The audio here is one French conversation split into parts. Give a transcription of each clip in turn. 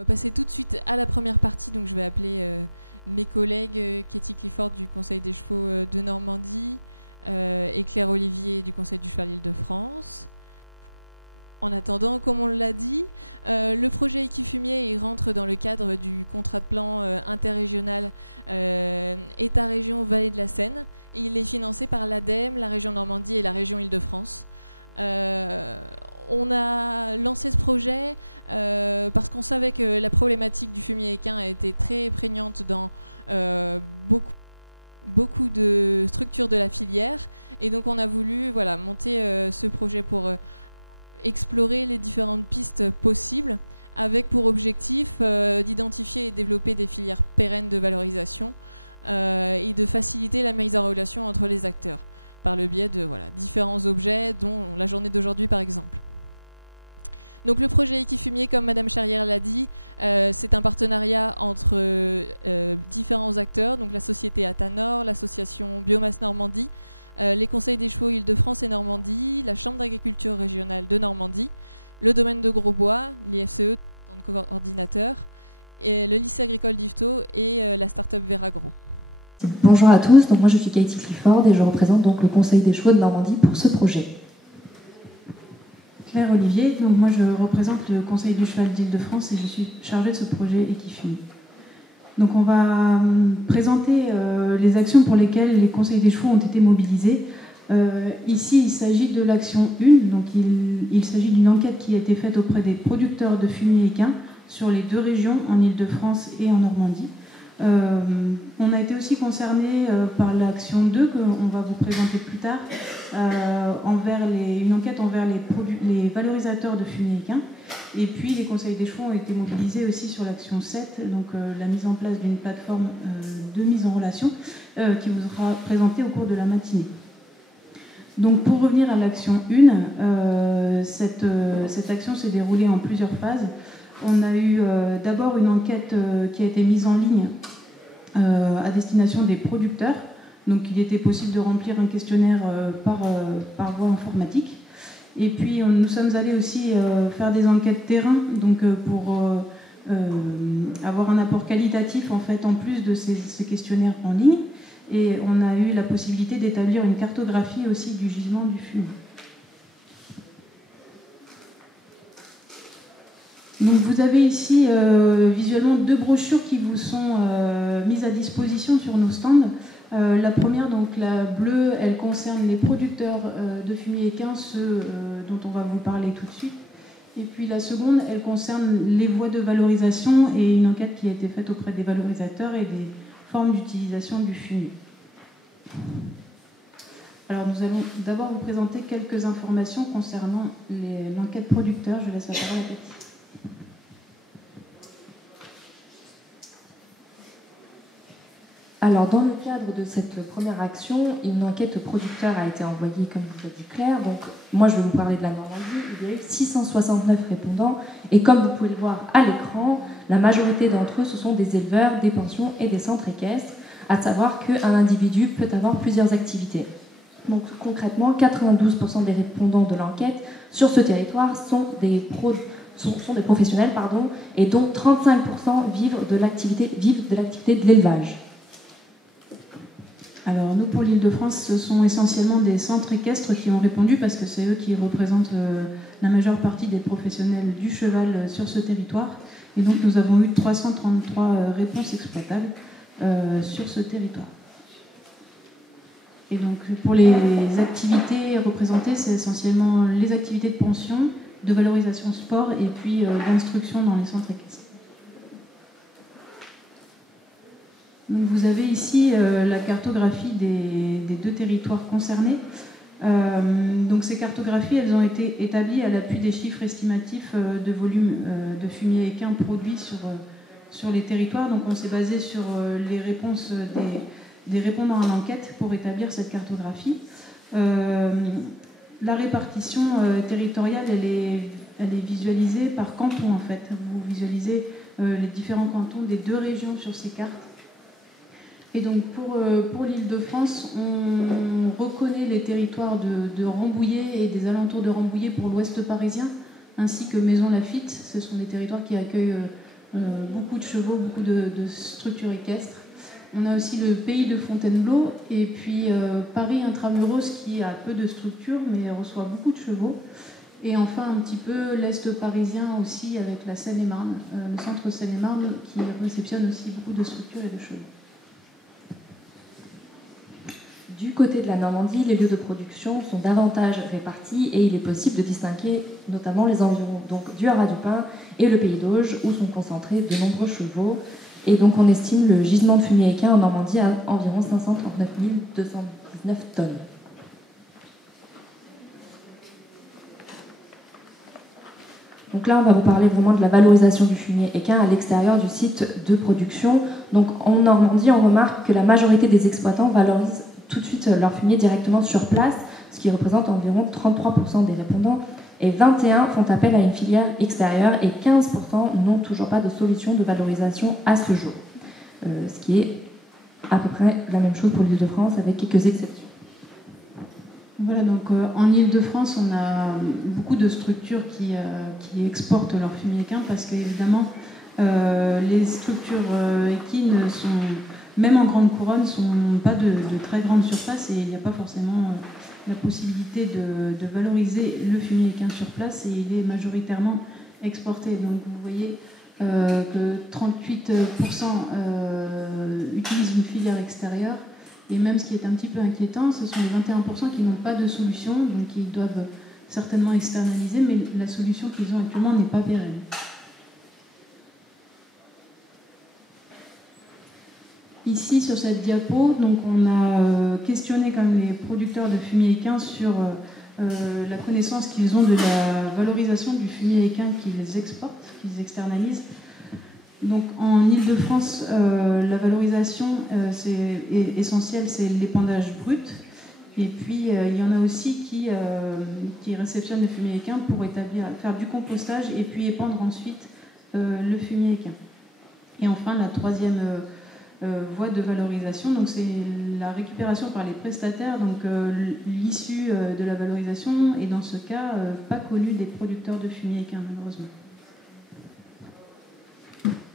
On va passer tout de suite à la première partie, donc je vais appeler mes collègues Katie Clifford du Conseil des chevaux de Normandie et Claire Olivier du Conseil du cheval Île-de-France. En attendant, comme on l'a dit, le projet Équifumier il rentre dans le cadre du contrat de plan interrégional État-région Vallée de la Seine. Et il est financé par l'ADEME, la région Normandie et la région Île-de-France. On a lancé ce projet parce qu'on savait que la problématique du fumier équin a été très prégnante dans beaucoup de structures de la filière. Et donc on a voulu monter ce projet pour explorer les différentes pistes possibles avec pour objectif d'identifier et développer des filières pérennes de valorisation et de faciliter la mise en relation entre les acteurs par le biais de différents objets, dont la journée d'aujourd'hui par exemple. Donc le projet Équifumier, comme Madame Charrière l'a dit, c'est un partenariat entre différents acteurs, donc la société Atanor, l'association Biomasse Normandie, les conseils des chevaux Île-de-France et Normandie, la Chambre d'agriculture régionale de Normandie, le domaine de Grosbois, l'IFCE, coordinateur, et le lycée agricole d'Yvetot et la start-up Veragro. Bonjour à tous, donc moi je suis Katie Clifford et je représente donc le Conseil des chevaux de Normandie pour ce projet. Claire Olivier, donc moi je représente le Conseil du cheval d'Île-de-France et je suis chargée de ce projet Équifumier. Donc on va présenter les actions pour lesquelles les conseils des chevaux ont été mobilisés. Ici, il s'agit de l'action 1, donc il s'agit d'une enquête qui a été faite auprès des producteurs de fumier équin sur les deux régions, en Île-de-France et en Normandie. On a été aussi concerné par l'action 2 qu'on va vous présenter plus tard, une enquête envers les valorisateurs de fumier équin. Et puis les conseils des chevaux ont été mobilisés aussi sur l'action 7, donc la mise en place d'une plateforme de mise en relation qui vous sera présentée au cours de la matinée. Donc pour revenir à l'action 1, cette action s'est déroulée en plusieurs phases. On a eu d'abord une enquête qui a été mise en ligne à destination des producteurs. Donc il était possible de remplir un questionnaire par voie informatique. Et puis nous sommes allés aussi faire des enquêtes terrain, donc pour avoir un apport qualitatif en fait en plus de ces questionnaires en ligne. Et on a eu la possibilité d'établir une cartographie aussi du gisement du fumier. Donc vous avez ici visuellement deux brochures qui vous sont mises à disposition sur nos stands. La première, donc la bleue, elle concerne les producteurs de fumier équin, ceux dont on va vous parler tout de suite. Et puis la seconde, elle concerne les voies de valorisation et une enquête qui a été faite auprès des valorisateurs et des formes d'utilisation du fumier. Alors nous allons d'abord vous présenter quelques informations concernant l'enquête producteur. Je laisse la parole à Betty. Alors, dans le cadre de cette première action, une enquête producteur a été envoyée, comme vous l'a dit Claire. Donc, moi, je vais vous parler de la Normandie. Il y a eu 669 répondants. Et comme vous pouvez le voir à l'écran, la majorité d'entre eux, ce sont des éleveurs, des pensions et des centres équestres. À savoir qu'un individu peut avoir plusieurs activités. Donc, concrètement, 92% des répondants de l'enquête sur ce territoire sont des professionnels, et dont 35% vivent de l'activité de l'élevage. Alors nous, pour l'Île-de-France, ce sont essentiellement des centres équestres qui ont répondu parce que c'est eux qui représentent la majeure partie des professionnels du cheval sur ce territoire. Et donc nous avons eu 333 réponses exploitables sur ce territoire. Et donc pour les activités représentées, c'est essentiellement les activités de pension, de valorisation sport et puis d'instruction dans les centres équestres. Donc vous avez ici la cartographie des deux territoires concernés. Donc ces cartographies, elles ont été établies à l'appui des chiffres estimatifs de volume de fumier équin produit sur les territoires. Donc on s'est basé sur les réponses des répondants à l'enquête pour établir cette cartographie. La répartition territoriale, elle est visualisée par canton en fait. Vous visualisez les différents cantons des deux régions sur ces cartes. Et donc pour l'Île-de-France, on reconnaît les territoires de Rambouillet et des alentours de Rambouillet pour l'ouest parisien, ainsi que Maisons-Laffitte. Ce sont des territoires qui accueillent beaucoup de chevaux, beaucoup de structures équestres. On a aussi le pays de Fontainebleau et puis Paris Intramuros qui a peu de structures mais reçoit beaucoup de chevaux. Et enfin un petit peu l'Est parisien aussi avec la Seine-et-Marne, le centre Seine-et-Marne qui réceptionne aussi beaucoup de structures et de chevaux. Du côté de la Normandie, les lieux de production sont davantage répartis et il est possible de distinguer notamment les environs donc, du Haras du Pin et le Pays d'Auge où sont concentrés de nombreux chevaux. Et donc on estime le gisement de fumier équin en Normandie à environ 539 219 tonnes. Donc là, on va vous parler vraiment de la valorisation du fumier équin à l'extérieur du site de production. Donc en Normandie, on remarque que la majorité des exploitants valorisent tout de suite leur fumier directement sur place, ce qui représente environ 33% des répondants. Et 21 font appel à une filière extérieure et 15% n'ont toujours pas de solution de valorisation à ce jour. Ce qui est à peu près la même chose pour l'Île-de-France avec quelques exceptions. Voilà, donc en Île-de-France, on a beaucoup de structures qui exportent leur fumier équin parce qu'évidemment, les structures équines sont, même en grande couronne, ne sont pas de très grande surface et il n'y a pas forcément la possibilité de valoriser le fumier équin sur place et il est majoritairement exporté. Donc vous voyez que 38% utilisent une filière extérieure. Et même ce qui est un petit peu inquiétant, ce sont les 21% qui n'ont pas de solution, donc ils doivent certainement externaliser, mais la solution qu'ils ont actuellement n'est pas pérenne. Ici, sur cette diapo, donc on a questionné quand même les producteurs de fumier équin sur la connaissance qu'ils ont de la valorisation du fumier équin qu'ils exportent, qu'ils externalisent. Donc en Île-de-France, la valorisation est essentielle, c'est l'épandage brut. Et puis il y en a aussi qui réceptionnent le fumier équin pour faire du compostage et puis épandre ensuite le fumier équin. Et enfin la troisième voie de valorisation, donc c'est la récupération par les prestataires. Donc l'issue de la valorisation est dans ce cas pas connue des producteurs de fumier équin malheureusement.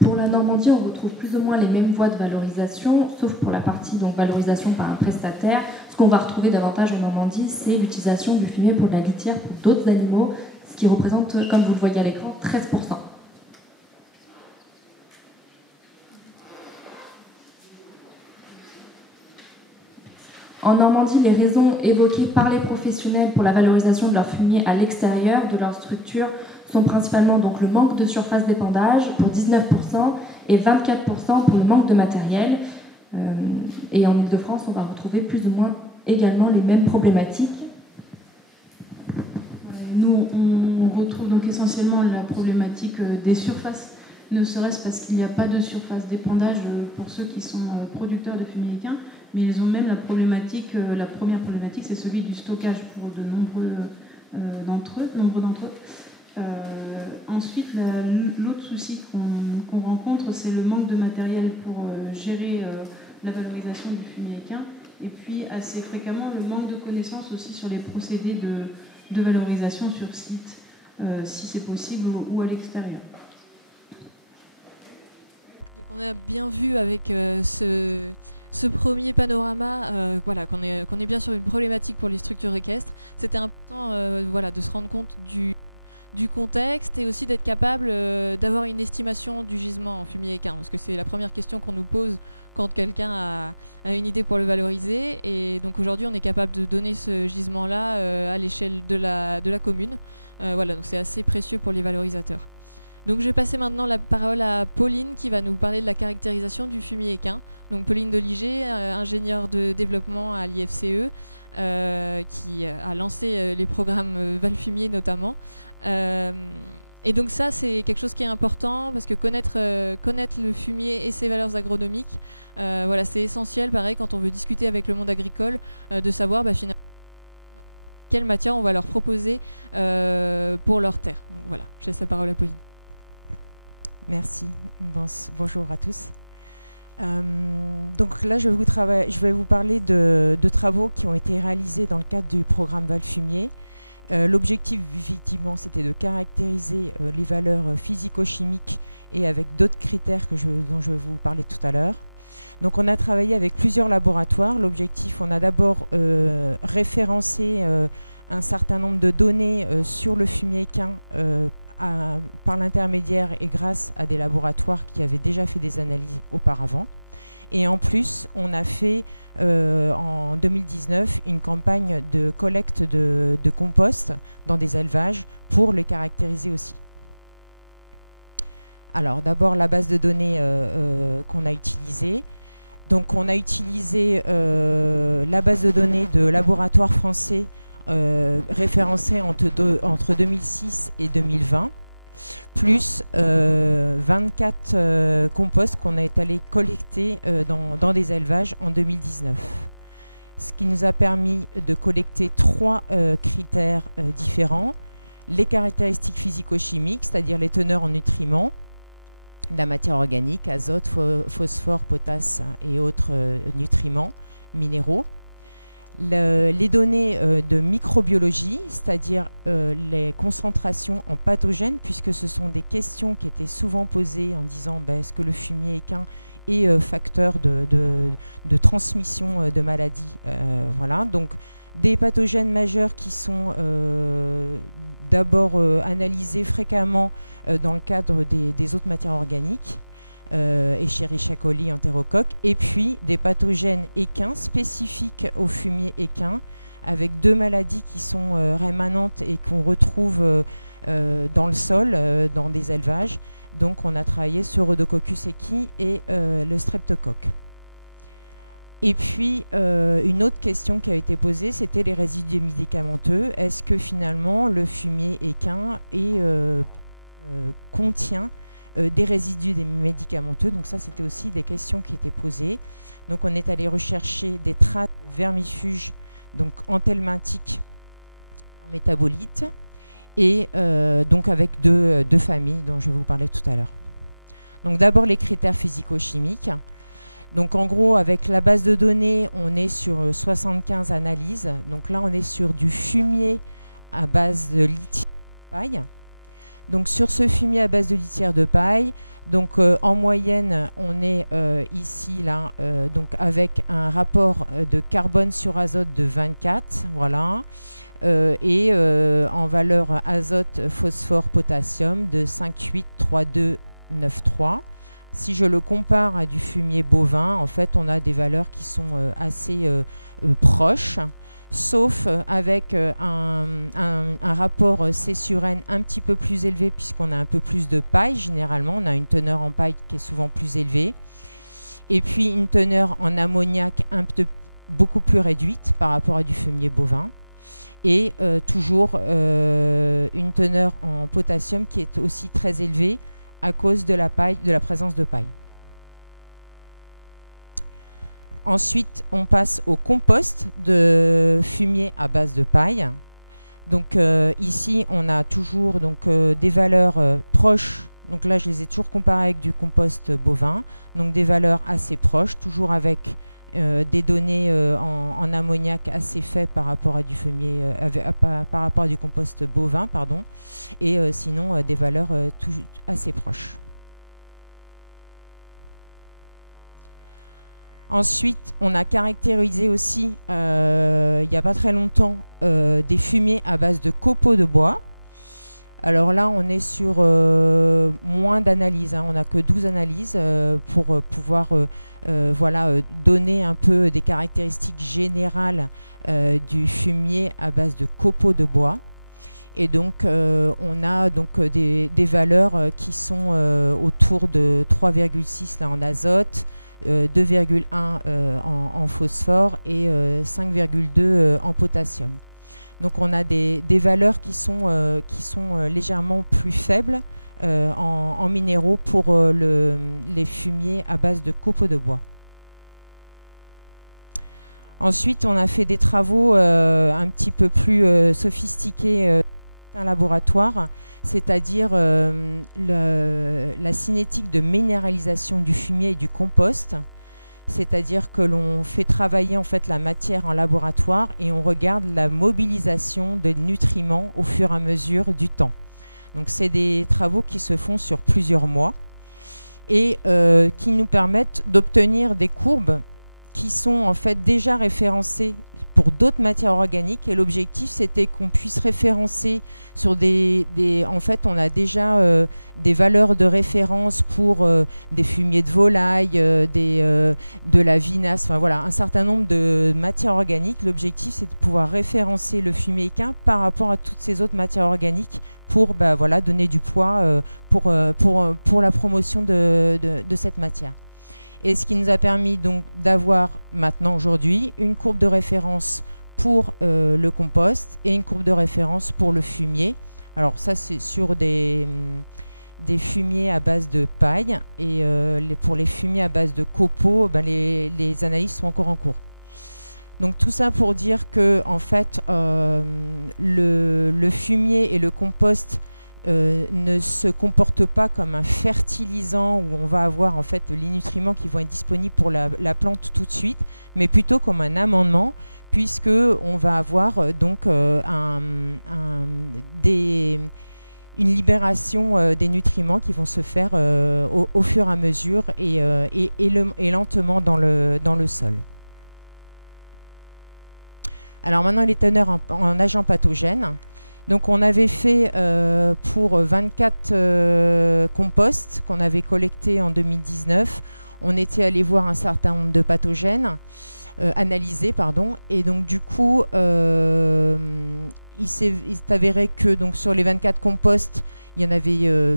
Pour la Normandie, on retrouve plus ou moins les mêmes voies de valorisation, sauf pour la partie donc, valorisation par un prestataire. Ce qu'on va retrouver davantage en Normandie, c'est l'utilisation du fumier pour la litière pour d'autres animaux, ce qui représente, comme vous le voyez à l'écran, 13%. En Normandie, les raisons évoquées par les professionnels pour la valorisation de leur fumier à l'extérieur de leur structure sont principalement donc le manque de surface d'épandage pour 19% et 24% pour le manque de matériel. Et en Île-de-France, on va retrouver plus ou moins également les mêmes problématiques. Nous, on retrouve donc essentiellement la problématique des surfaces, ne serait-ce parce qu'il n'y a pas de surface d'épandage pour ceux qui sont producteurs de fumier équin, mais ils ont même la problématique, la première problématique, c'est celui du stockage pour de nombreux d'entre eux. Ensuite, l'autre souci qu'on rencontre, c'est le manque de matériel pour gérer la valorisation du fumier équin. Et puis, assez fréquemment, le manque de connaissances aussi sur les procédés de valorisation sur site, si c'est possible, ou à l'extérieur. Donc on a bien vu avec ce premier panorama voilà, qu'on est bien sur une problématique pour les structures équestres. C'était important voilà, de se rendre compte du contexte et aussi d'être capable d'avoir une estimation du gisement en fumier équin, parce que c'est la première question qu'on nous pose quand quelqu'un a une idée pour le valoriser. Et donc aujourd'hui, on est capable de donner ce gisement-là à l'échelle de la commune. Voilà, donc c'est assez précieux pour les valorisateurs. Donc je vais passer maintenant la parole à Pauline qui va nous parler de la caractérisation du fumier équin. Donc Pauline Doliger, ingénieure de développement à l'IFCE, qui a lancé les programmes Valfumier notamment. Et donc ça, c'est quelque chose qui est important parce que connaître le fumier et ses valeurs agronomiques, voilà, c'est essentiel, pareil, quand on veut discuter avec le monde agricole, de savoir finalement quelle matière on va leur proposer pour leur terre. Donc voilà, je laisse la parole à Pauline. Merci. Bonjour à tous. Donc là, je vais vous parler de travaux qui ont été réalisés dans le cadre du programme Valfumier. L'objectif, effectivement, c'était de caractériser les valeurs physico-chimiques et avec d'autres critères dont je vais vous parler tout à l'heure. Donc on a travaillé avec plusieurs laboratoires. L'objectif, on a d'abord référencé un certain nombre de données sur le fumier équin par l'intermédiaire et grâce à des laboratoires qui avaient déjà fait des analyses auparavant. Et en plus, on a fait en 2019 une campagne de collecte de compost dans des élevages pour les caractériser aussi. Alors d'abord la base de données qu'on a utilisée. Donc on a utilisé la base de données de laboratoires français référencés entre 2006 et 2020. Plus 24 composts qu'on est allé collecter dans des élevages en 2019. Ce qui nous a permis de collecter 3 critères différents. Les caractéristiques physico-chimiques, c'est-à-dire les teneurs en nutriments, la matière organique, azote, phosphore, potasse et autres nutriments minéraux. Les données de microbiologie, c'est-à-dire les concentrations en pathogènes, puisque ce sont des questions qui étaient souvent posées en disant est-ce que le fumier équin est facteur de transmission de maladies. Voilà. Donc des pathogènes majeurs qui sont d'abord analysés fréquemment dans le cadre des autres matières organiques. Escherichia coli, entérocoque, et puis des pathogènes équins spécifiques au fumier équin, avec 2 maladies qui sont rémanentes et qu'on retrouve dans le sol, dans des élevages. Donc on a travaillé sur Rhodococcus equi et le streptocoque. Et puis une autre question qui a été posée, c'était les résidus médicamenteux. Est-ce que finalement le fumier équin contient des résidus des médicamenteux? Donc ça, c'était aussi des questions qui étaient posées. Donc on est allé rechercher des traces vermifuges, donc anthelmintiques, métabolites, et donc avec deux familles dont je vais vous parler tout à l'heure. Donc d'abord les critères physico-chimiques. Donc en gros, avec la base de données, on est sur 75 analyses. Donc là, on est sur du fumier à base de litière de paille. Donc sur ce fumier à base de litière de paille, donc en moyenne, on est ici là, donc avec un rapport de carbone sur azote de 24, voilà, et en valeur azote, phosphore, potassium de 5,8, 3,2, 9,3. Si je le compare à du fumier bovin, en fait, on a des valeurs qui sont assez proches, sauf avec un rapport C sur N un petit peu plus élevé, puisqu'on a un peu plus de paille. Généralement, on a une teneur en paille qui est souvent plus élevée. Et puis une teneur en ammoniac beaucoup plus réduite par rapport à du fumier bovin. Et toujours une teneur en potassium qui est aussi très élevée à cause de la paille, de la présence de paille. Ensuite, on passe au compost de fumier à base de paille. Donc ici, on a toujours donc, des valeurs proches. Donc là, je les ai toujours comparées avec du compost bovin. Donc des valeurs assez proches, toujours avec des données en ammoniac assez faibles par rapport à du fumier, par rapport à du compost bovin, pardon. Et sinon, des valeurs assez proches. Ensuite, on a caractérisé aussi, il n'y a pas très longtemps, des fumiers à base de copeaux de bois. Alors là, on est sur moins d'analyses, hein. On n'a que 12 analyses pour pouvoir voilà, donner un peu des caractéristiques générales du fumier à base de copeaux de bois. Et donc, on a donc des valeurs qui sont autour de 3,6 là en azote, 2,1 en phosphore et 5,2 en potassium. Donc on a des valeurs qui sont légèrement plus faibles en minéraux pour les fumiers à base de copeaux de bois. Ensuite, on a fait des travaux un petit peu plus sophistiqués dans un laboratoire, c'est-à-dire la cinétique de minéralisation du fumier et du compost. c'est-à-dire que l'on fait travailler en fait la matière en laboratoire et on regarde la mobilisation des nutriments au fur et à mesure du temps. Donc c'est des travaux qui se font sur plusieurs mois et qui nous permettent d'obtenir des courbes qui sont en fait déjà référencées pour d'autres matières organiques, et l'objectif c'était qu'on puisse référencer sur en fait on a déjà des valeurs de référence pour des fumiers de volaille, de la vinasse, enfin voilà, un certain nombre de matières organiques. L'objectif c'est de pouvoir référencer le fumier équin par rapport à toutes ces autres matières organiques pour voilà, donner du poids pour la promotion de cette matière. Et ce qui nous a permis donc d'avoir maintenant aujourd'hui une courbe de référence pour le compost et une courbe de référence pour le fumier. Alors ça c'est sur des fumiers à base de paille, et pour les fumiers à base de copeaux, les analyses sont encore en cours. Donc tout ça pour dire que en fait le fumier et le compost ne se comporte pas comme un fertilisant où on va avoir en fait les nutriments qui vont être disponibles pour la plante tout de suite, mais plutôt comme un amendement, puisque on va avoir donc une libération des nutriments qui vont se faire au fur et à mesure et lentement dans le sol. Alors maintenant les teneurs en agents pathogènes. Donc on avait fait pour 24 composts qu'on avait collectés en 2019. On était allé voir un certain nombre de pathogènes, analysés, pardon. Et donc du coup, il s'est avéré que donc, sur les 24 composts, il y en avait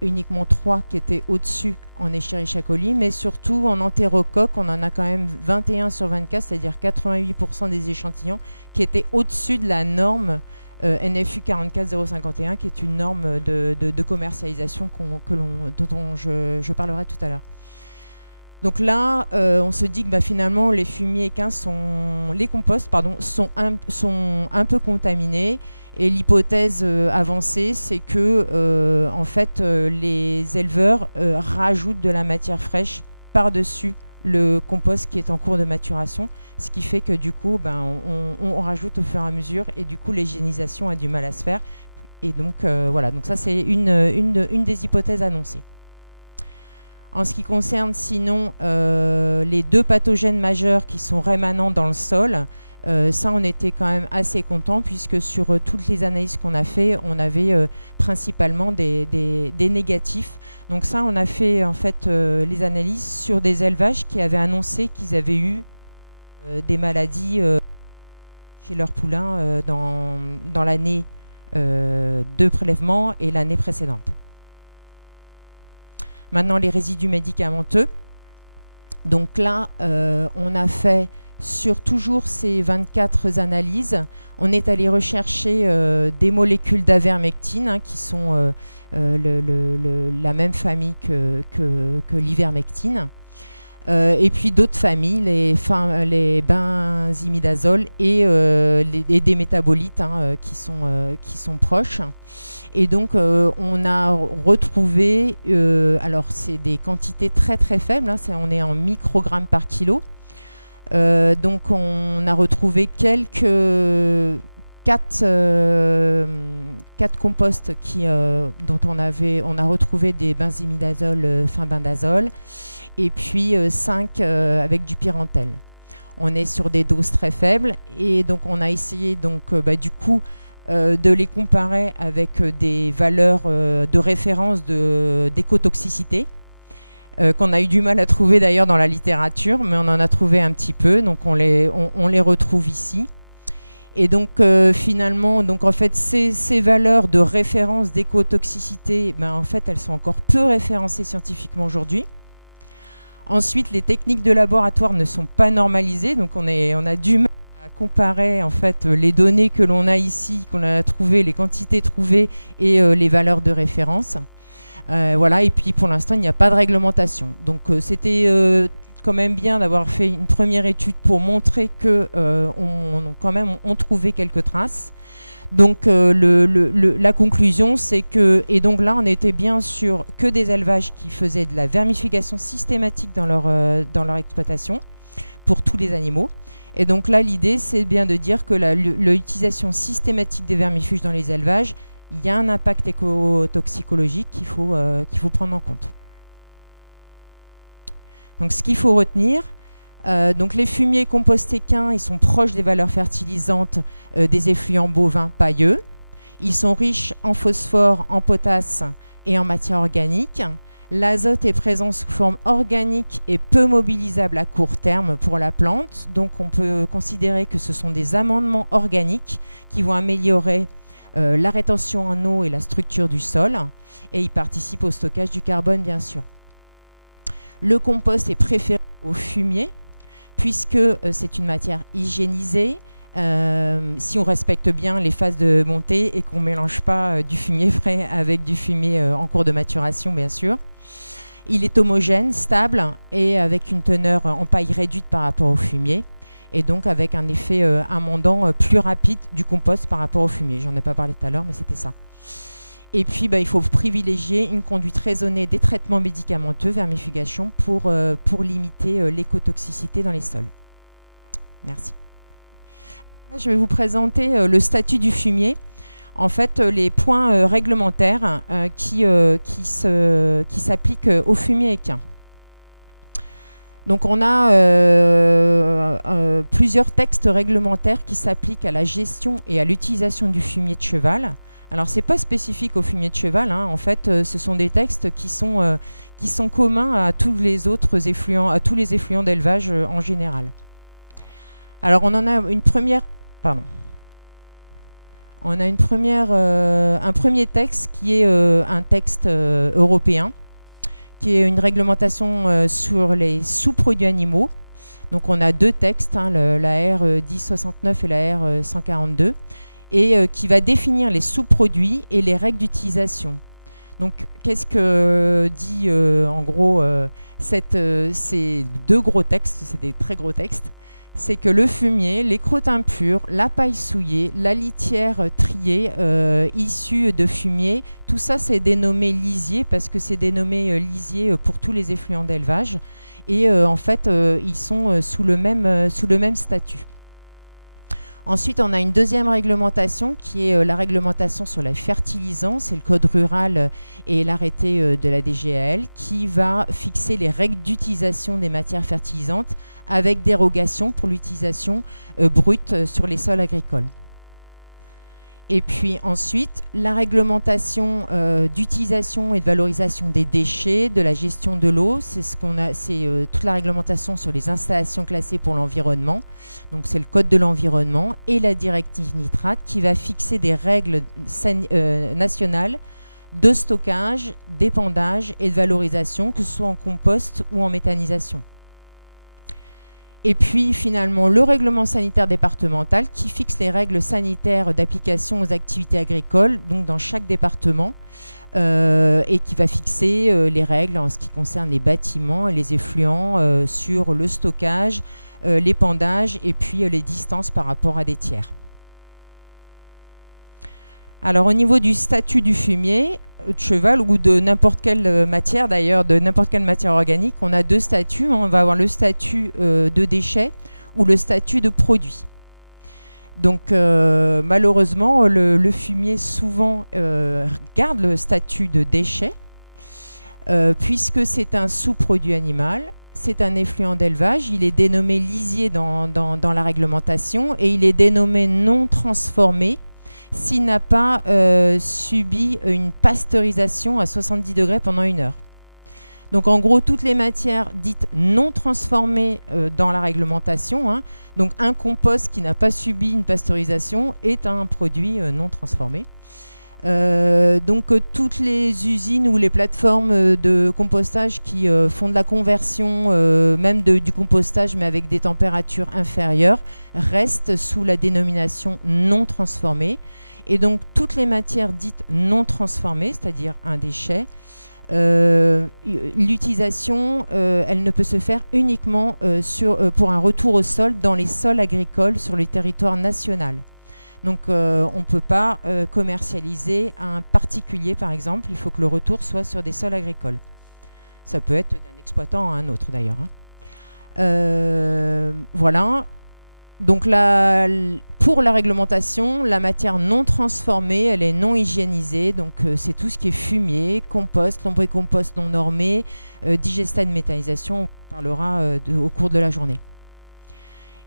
uniquement 3 qui étaient au-dessus en Escherichia coli, mais surtout en entérocoque, on en a quand même 21 sur 24, c'est-à-dire 88% des échantillons qui étaient au-dessus de la norme NFU 44051, qui est une norme de commercialisation dont je parlerai tout à l'heure. Donc là, on se dit que finalement, les fumiers équins les composts sont un peu contaminés, et l'hypothèse avancée, c'est que en fait, les éleveurs rajoutent de la matière fraîche par-dessus le compost qui est en cours de maturation, ce qui fait que du coup on rajoute au fur et à mesure, et du coup l'hygiénisation a du mal à se faire, et donc voilà, donc ça c'est une des hypothèses annoncées. En ce qui concerne sinon les 2 pathogènes majeurs qui sont rémanents dans le sol, ça on était quand même assez content, puisque sur toutes les analyses qu'on a fait, on avait principalement des négatifs. Donc ça on a fait en fait les analyses sur des élevages qui avaient annoncé qu'ils avaient eu des maladies chez leurs poulains dans l'année de prélèvement et l'année précédente. Maintenant les résidus médicamenteux. Donc là on a fait sur toujours ces 24 analyses, on est allé rechercher des molécules d'avermectine qui sont la même famille que l'ivermectine, et puis d'autres familles, les benzimidazoles et des métabolites qui sont proches. Et donc on a retrouvé, alors c'est des quantités très très faibles, on est en microgrammes par kilo. Donc on a retrouvé quelques 4 composts dont on a retrouvé des benzimidazoles fenbendazole, et puis 5 avec du pyrantel. On est sur des doses très faibles, et donc on a essayé donc du coup de les comparer avec des valeurs de référence d'écotoxicité, qu'on a eu du mal à trouver d'ailleurs dans la littérature, mais on en a trouvé un petit peu, donc on les retrouve ici. Et donc finalement, donc en fait ces valeurs de référence d'écotoxicité, en fait elles sont encore peu référencées scientifiquement aujourd'hui. Ensuite, les techniques de laboratoire ne sont pas normalisées, donc on a du mal à comparer en fait les données que l'on a ici, qu'on a trouvées, les quantités trouvées et les valeurs de référence. Voilà, et puis pour l'instant il n'y a pas de réglementation. Donc c'était quand même bien d'avoir fait une première étude pour montrer que quand même on trouvait quelques traces. Donc la conclusion, c'est que, et donc là on était bien sûr que des élevages qui faisaient de la vermification systématique dans leur exploitation pour tous les animaux. Et donc là l'idée c'est bien de dire que l'utilisation systématique des vermifuges dans les élevages, il y a un impact écotoxicologique qu'il faut prendre en compte. Donc ce qu'il faut retenir, donc les fumiers compostés équins, ils sont proches des valeurs fertilisantes des effluents bovins pailleux. Ils sont riches en phosphore, en potasse et en matière organique. L'azote est présent sous forme organique et peu mobilisable à court terme pour la plante. Donc on peut considérer que ce sont des amendements organiques qui vont améliorer la rétention en eau et la structure du sol. Et ils participent au stockage du carbone, bien sûr. Le compost est préféré au fumier, puisque c'est une matière hygiénisée, si on respecte bien les phases de montée et qu'on ne mélange pas du fumier frais avec du fumier en cours de maturation, bien sûr. Il est homogène, stable et avec une teneur en paille réduite par rapport au fumier, et donc avec un effet amendant plus rapide du compost par rapport au fumier. J'en ai pas parlé tout à l'heure, mais c'était ça. Et puis, il faut privilégier une conduite raisonnée des traitements médicamenteux, vermifugation, pour limiter l'écotoxicité dans les sols. Merci. Je vais vous présenter le statut du fumier. En fait, les points réglementaires qui s'appliquent au fumier équin. Donc, on a plusieurs textes réglementaires qui s'appliquent à la gestion et à l'utilisation du fumier de cheval. Alors, ce n'est pas spécifique au fumier de cheval, hein. En fait, ce sont des textes qui sont communs à tous les autres effluents, à tous les effluents d'élevage en général. Alors, on en a une première... Pardon. On a un premier texte qui est un texte européen, qui est une réglementation sur les sous-produits animaux. Donc, on a deux textes, hein, la R 1069 et la R 142. Et qui va définir les sous-produits et les règles d'utilisation. Donc, qu'est-ce que dit en gros ces deux gros textes, c'est des très gros textes, c'est que le fumier, les crottes impures, la paille souillée, la litière triée issue de fumier, tout ça c'est dénommé lisier parce que c'est dénommé lisier pour tous les effluents d'élevage. Et en fait, ils sont sous le même statut. Ensuite, on a une deuxième réglementation qui est la réglementation sur les fertilisants. C'est le code rural et l'arrêté de la DGAL qui va fixer les règles d'utilisation des matières fertilisantes avec dérogation pour l'utilisation brute sur les sols agricoles. Et puis ensuite, la réglementation d'utilisation et de valorisation des déchets, de la gestion de l'eau, c'est toute la réglementation sur les installations classées pour l'environnement. Donc c'est le code de l'environnement et la directive nitrate qui va fixer des règles nationales de stockage, d'épandage et de valorisation, que ce soit en compost ou en méthanisation. Et puis finalement le règlement sanitaire départemental qui fixe les règles sanitaires d'application aux activités agricoles, donc dans chaque département, et qui va fixer les règles en ce qui concerne les bâtiments et les effluents sur le stockage, l'épandage et puis les distances par rapport à des tiers. Alors au niveau du statut du fumier de cheval ou de n'importe quelle matière d'ailleurs, de n'importe quelle matière organique, on a deux statuts. On va avoir le statut de déchet ou le statut de produit. Donc malheureusement, le fumier souvent garde le statut de déchet puisque c'est un sous-produit animal. C'est un effluent d'élevage, il est dénommé lisier dans la réglementation et il est dénommé non transformé s'il n'a pas subi une pasteurisation à 70 degrés pendant 1 heure. Donc en gros, toutes les matières dites non transformées dans la réglementation, hein, donc un compost qui n'a pas subi une pasteurisation est un produit non transformé. Donc toutes les usines ou les plateformes de compostage qui font de la conversion, même du compostage mais avec des températures inférieures, restent sous la dénomination non transformée. Et donc toutes les matières dites non transformées, c'est-à-dire un déchet, l'utilisation, elle ne peut se faire uniquement pour un retour au sol dans les sols agricoles sur le territoire national. Donc on ne peut pas commercialiser à un particulier, par exemple. Il faut que le retour soit sur des sols agricoles. Ça peut être d'un exploitant à un autre d'ailleurs. Voilà. Donc pour la réglementation, la matière non transformée, elle est non hygiénisée. Donc c'est tout ce qui est fumier, compost, lombricompost non normé, digestat de méthanisation. On parlera au cours de la journée.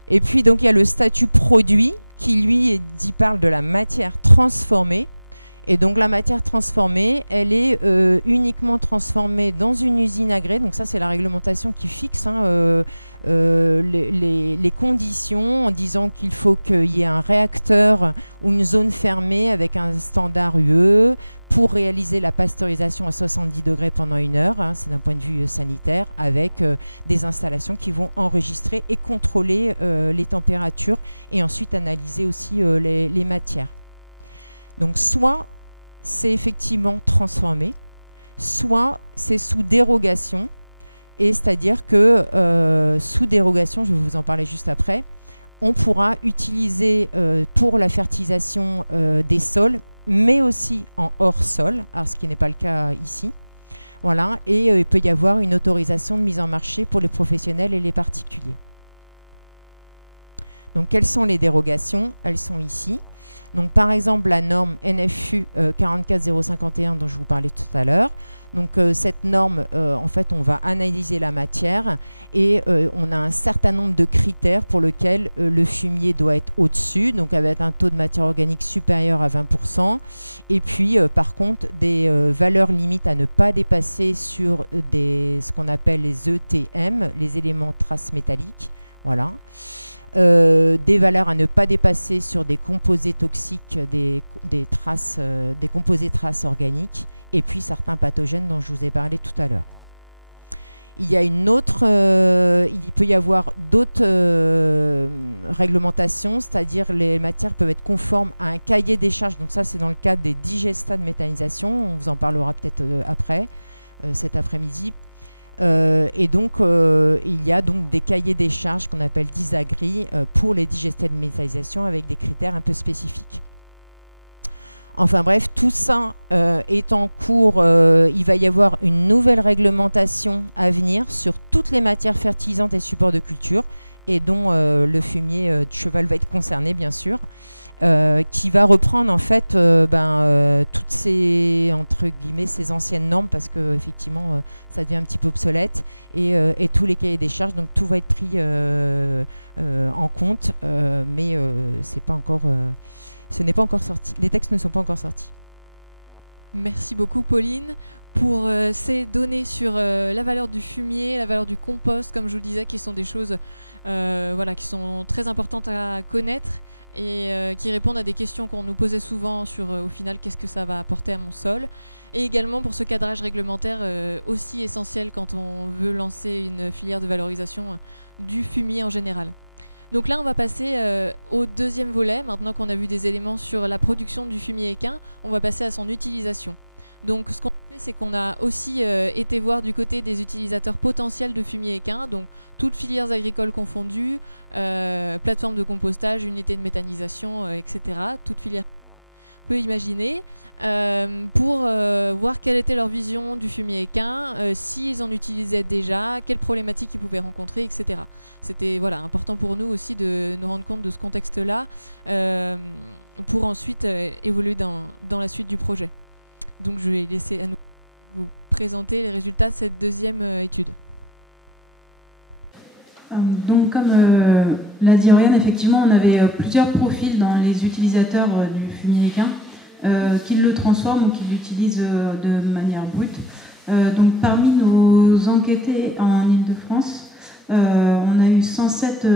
Et puis donc il y a le statut produit qui lui parle de la matière transformée. Et donc la matière transformée, elle est uniquement transformée dans une usine agréée. Donc ça, c'est la réglementation qui fixe les conditions en disant qu'il faut qu'il y ait un réacteur ou une zone fermée avec un standard UE pour réaliser la pasteurisation à 70 degrés pendant 1 heure. C'est d'un point de vue sanitaire, avec des installations qui vont enregistrer et contrôler les températures et ensuite analyser aussi les matières. Donc soit c'est effectivement transformé, soit c'est sous dérogation, et c'est-à-dire que sous dérogation, je vais vous en parler juste après, on pourra utiliser pour la fertilisation des sols, mais aussi en hors-sol, ce qui n'est pas le cas ici. Voilà, et il peut y avoir une autorisation de mise en marché pour les professionnels et les particuliers. Donc quelles sont les dérogations? Elles sont ici. Donc, par exemple, la norme NFU 44051 dont je vous parlais tout à l'heure. Donc, cette norme, en fait, on va analyser la matière et on a un certain nombre de critères pour lesquels le fumier doit être au-dessus, donc avec un taux de matière organique supérieur à 20%. Et puis, par contre, des valeurs limites à ne pas dépasser sur ce qu'on appelle les ETM, les éléments traces métalliques. Voilà. Des valeurs à ne pas dépasser sur des composés toxiques, des composés traces organiques, et puis certains pathogènes dont je vous ai parlé tout à l'heure. Il y a il peut y avoir d'autres réglementations, c'est-à-dire les matières peuvent être conformes à un cahier des charges. Donc ça, c'est dans le cadre des digestats de méthanisation. On vous en parlera peut-être après, cet après-midi. Et donc, il y a donc des cahiers des charges qu'on appelle DISAGRI pour les digestats de méthanisation avec des critères un peu spécifiques. Enfin bref, tout ça est en cours. Il va y avoir une nouvelle réglementation à venir sur toutes les matières fertilisantes et supports de culture, et dont le fumier de cheval va être concerné, bien sûr. Qui va reprendre en fait toutes ces, entre guillemets, ces anciennes normes, parce que effectivement ça devient un petit peu obsolète, et tous les cahiers des charges, donc tout va être pris en compte, mais ce n'est pas encore sorti, les textes ne sont pas encore sortis. Merci beaucoup Pauline pour ces données sur la valeur du fumier, la valeur du compost, comme je vous le disais, qui sont des choses qui sont très importantes à connaître et qui répondent à des questions qu'on nous posait souvent sur au final qu'est-ce que ça va apporter à mon sol, et également pour ce cadrage réglementaire aussi essentiel quand on veut lancer une filière de valorisation du fumier en général. Donc là, on va passer au deuxième volet. Maintenant qu'on a vu des éléments sur la production du fumier équin, on va passer à son utilisation. Donc ce qu'on a fait, c'est qu'on a aussi été voir du côté des utilisateurs potentiels de fumier équin, donc toutes filières agricoles confondues, plateformes de compostage, unités de méthanisation, etc. Toutes filières peut imaginer, pour voir quelle était leur vision du fumier équin, s'ils en utilisaient déjà, quelles problématiques ils pouvaient rencontrer, etc. C'était important pour nous aussi de nous rendre compte de ce contexte-là pour ensuite évoluer dans la suite du projet. Donc je vais laisser à nous vous présenter les résultats de cette deuxième étude. Donc comme l'a dit Oriane, effectivement on avait plusieurs profils dans les utilisateurs du fumier équin qui le transforment ou qui l'utilisent de manière brute. Donc parmi nos enquêtés en Ile-de-France, on a eu 107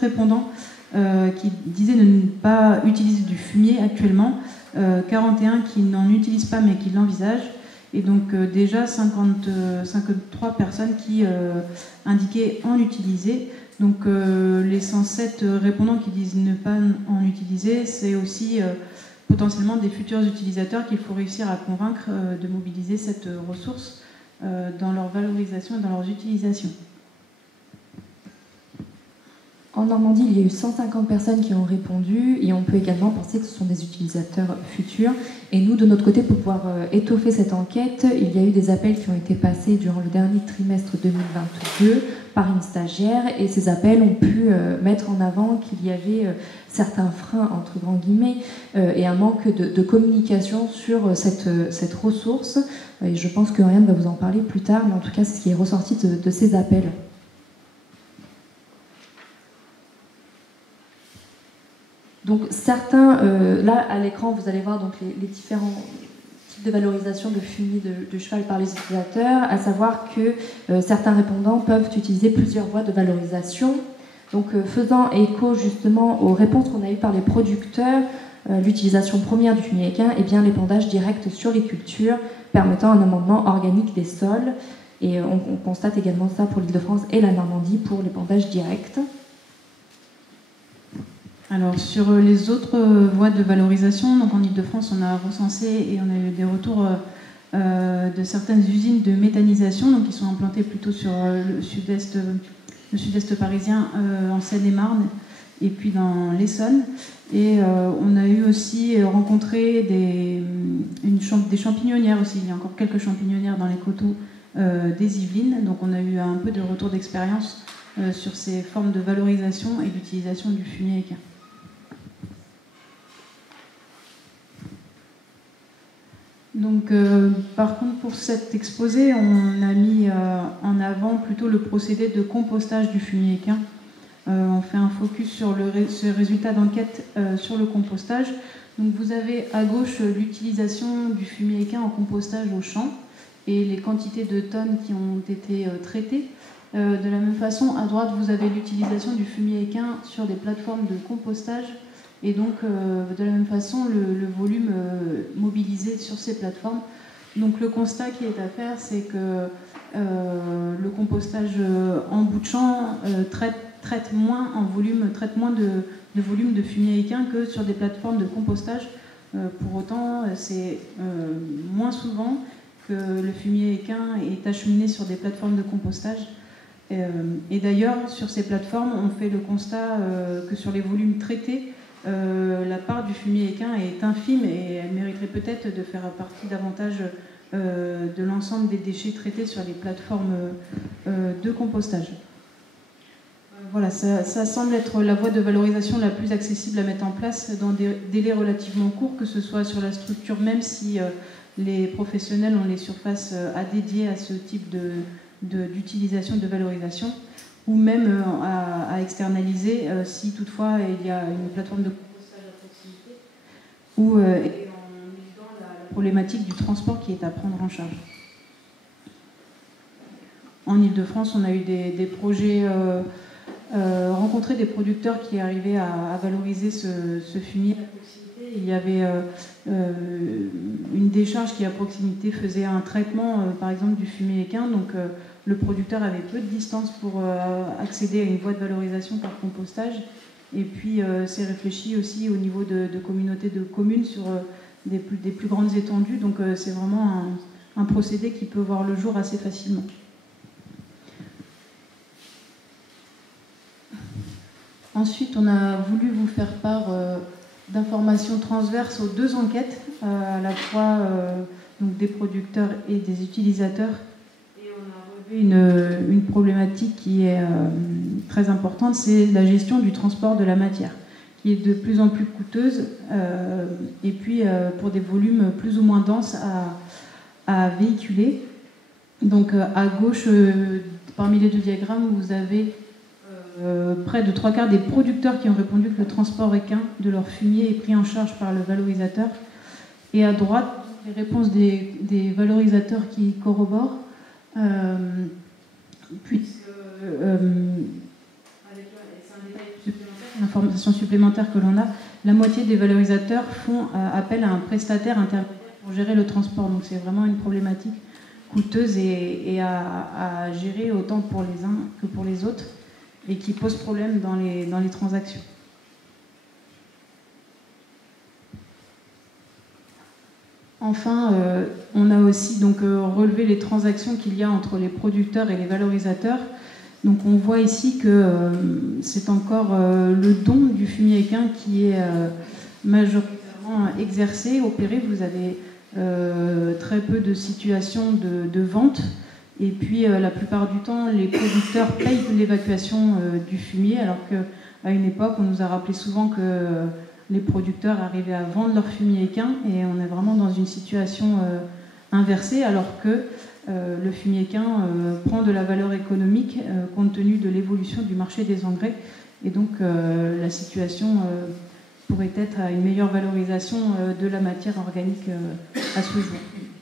répondants qui disaient ne pas utiliser du fumier actuellement, 41 qui n'en utilisent pas mais qui l'envisagent. Et donc déjà 53 personnes qui indiquaient en utiliser. Donc les 107 répondants qui disent ne pas en utiliser, c'est aussi potentiellement des futurs utilisateurs qu'il faut réussir à convaincre de mobiliser cette ressource dans leur valorisation et dans leurs utilisations. En Normandie, il y a eu 150 personnes qui ont répondu et on peut également penser que ce sont des utilisateurs futurs. Et nous, de notre côté, pour pouvoir étoffer cette enquête, il y a eu des appels qui ont été passés durant le dernier trimestre 2022 par une stagiaire et ces appels ont pu mettre en avant qu'il y avait certains freins, entre grands guillemets, et un manque de communication sur cette ressource. Et je pense que Oriane va vous en parler plus tard, mais en tout cas, c'est ce qui est ressorti de ces appels. Donc certains, là à l'écran vous allez voir donc les différents types de valorisation de fumier de cheval par les utilisateurs, à savoir que certains répondants peuvent utiliser plusieurs voies de valorisation. Donc faisant écho justement aux réponses qu'on a eues par les producteurs, l'utilisation première du fumier équin est bien l'épandage direct sur les cultures, permettant un amendement organique des sols. Et on constate également ça pour l'Île-de-France et la Normandie pour l'épandage direct. Alors sur les autres voies de valorisation, donc en Île-de-France, on a recensé et on a eu des retours de certaines usines de méthanisation, donc qui sont implantées plutôt sur le sud-est parisien, en Seine-et-Marne, et puis dans l'Essonne. Et on a eu aussi rencontré des champignonnières aussi. Il y a encore quelques champignonnières dans les coteaux des Yvelines, donc on a eu un peu de retour d'expérience sur ces formes de valorisation et d'utilisation du fumier équin. Donc, par contre, pour cet exposé, on a mis en avant plutôt le procédé de compostage du fumier équin. On fait un focus sur ce résultat d'enquête sur le compostage. Donc, vous avez à gauche l'utilisation du fumier équin en compostage au champ et les quantités de tonnes qui ont été traitées. De la même façon, à droite, vous avez l'utilisation du fumier équin sur des plateformes de compostage. Et donc, de la même façon, le volume mobilisé sur ces plateformes. Donc, le constat qui est à faire, c'est que le compostage en bout de champ traite moins en volume, traite moins de volume de fumier équin que sur des plateformes de compostage. Pour autant, c'est moins souvent que le fumier équin est acheminé sur des plateformes de compostage. Et d'ailleurs, sur ces plateformes, on fait le constat que sur les volumes traités, la part du fumier équin est infime et elle mériterait peut-être de faire partie davantage de l'ensemble des déchets traités sur les plateformes de compostage. Voilà, ça semble être la voie de valorisation la plus accessible à mettre en place dans des délais relativement courts, que ce soit sur la structure, même si les professionnels ont les surfaces à dédier à ce type d'utilisation, de valorisation, ou même à externaliser si toutefois il y a une plateforme de compostage à proximité, ou en évitant la problématique du transport qui est à prendre en charge. En Île-de-France, on a eu des projets, rencontré des producteurs qui arrivaient à valoriser ce fumier à proximité. Il y avait une décharge qui à proximité faisait un traitement, par exemple, du fumier équin, donc le producteur avait peu de distance pour accéder à une voie de valorisation par compostage. Et puis, c'est réfléchi aussi au niveau de communautés de communes sur des plus grandes étendues. Donc, c'est vraiment un procédé qui peut voir le jour assez facilement. Ensuite, on a voulu vous faire part d'informations transverses aux deux enquêtes, à la fois donc des producteurs et des utilisateurs. Et on a relevé une problématique qui est très importante, c'est la gestion du transport de la matière, qui est de plus en plus coûteuse, et puis pour des volumes plus ou moins denses à véhiculer. Donc à gauche, parmi les deux diagrammes, vous avez près de 3/4 des producteurs qui ont répondu que le transport équin de leur fumier est pris en charge par le valorisateur. Et à droite, les réponses des valorisateurs qui corroborent, puisque avec c'est un détail supplémentaire, une information supplémentaire que l'on a, la moitié des valorisateurs font appel à un prestataire intermédiaire pour gérer le transport. Donc c'est vraiment une problématique coûteuse et à gérer autant pour les uns que pour les autres, et qui pose problème dans les transactions. Enfin, on a aussi donc relevé les transactions qu'il y a entre les producteurs et les valorisateurs. Donc on voit ici que c'est encore le don du fumier équin qui est majoritairement exercé, opéré. Vous avez très peu de situations de vente. Et puis la plupart du temps, les producteurs payent l'évacuation du fumier, alors qu'à une époque, on nous a rappelé souvent que les producteurs arrivaient à vendre leur fumier équin, et on est vraiment dans une situation inversée, alors que le fumier équin prend de la valeur économique compte tenu de l'évolution du marché des engrais, et donc la situation pourrait être à une meilleure valorisation de la matière organique à ce jour.